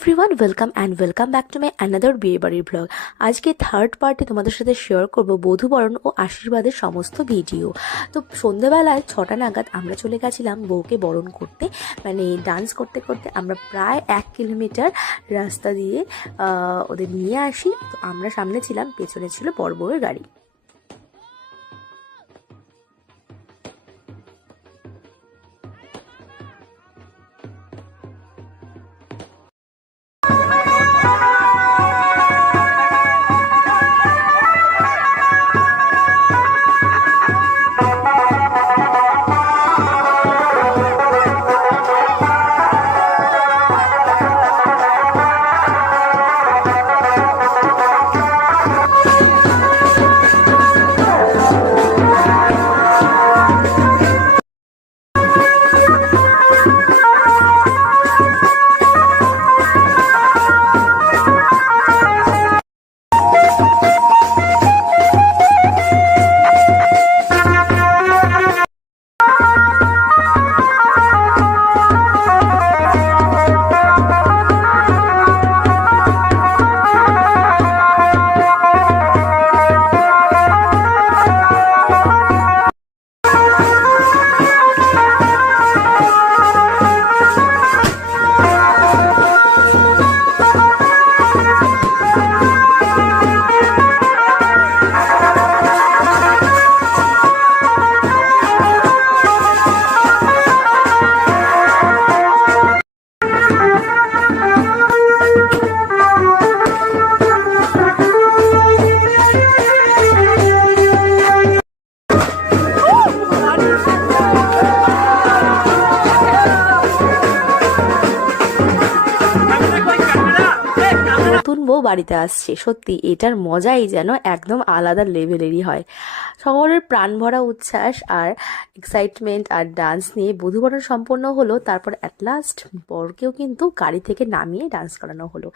Everyone welcome back to my another বিয়ে বাড়ির blog. আজকে থার্ড পার্টে তোমাদের সাথে শেয়ার করব বধূবরণ ও আশীর্বাদের সমস্ত ভিডিও। তো সন্ধ্যেবেলায় 6টা নাগাদ আমরা চলে গেছিলাম বউকে বরণ করতে, মানে ডান্স করতে করতে আমরা প্রায় 1 কিলোমিটার রাস্তা দিয়ে ওদের নিয়ে আসি। তো আমরা সামনে ছিলাম, পেছনে ছিল বর বউয়ের গাড়ি। নতুন বউ বাড়িতে আসছে, সত্যি এটার মজাই যেন একদম আলাদা লেভেলেরই হয়। সকলের প্রাণ ভরা উচ্ছ্বাস আর এক্সাইটমেন্ট আর ডান্স নিয়ে বধূবরণ সম্পন্ন হলো। তারপর অ্যাট লাস্ট বরকেও কিন্তু গাড়ি থেকে নামিয়ে ডান্স করানো হলো।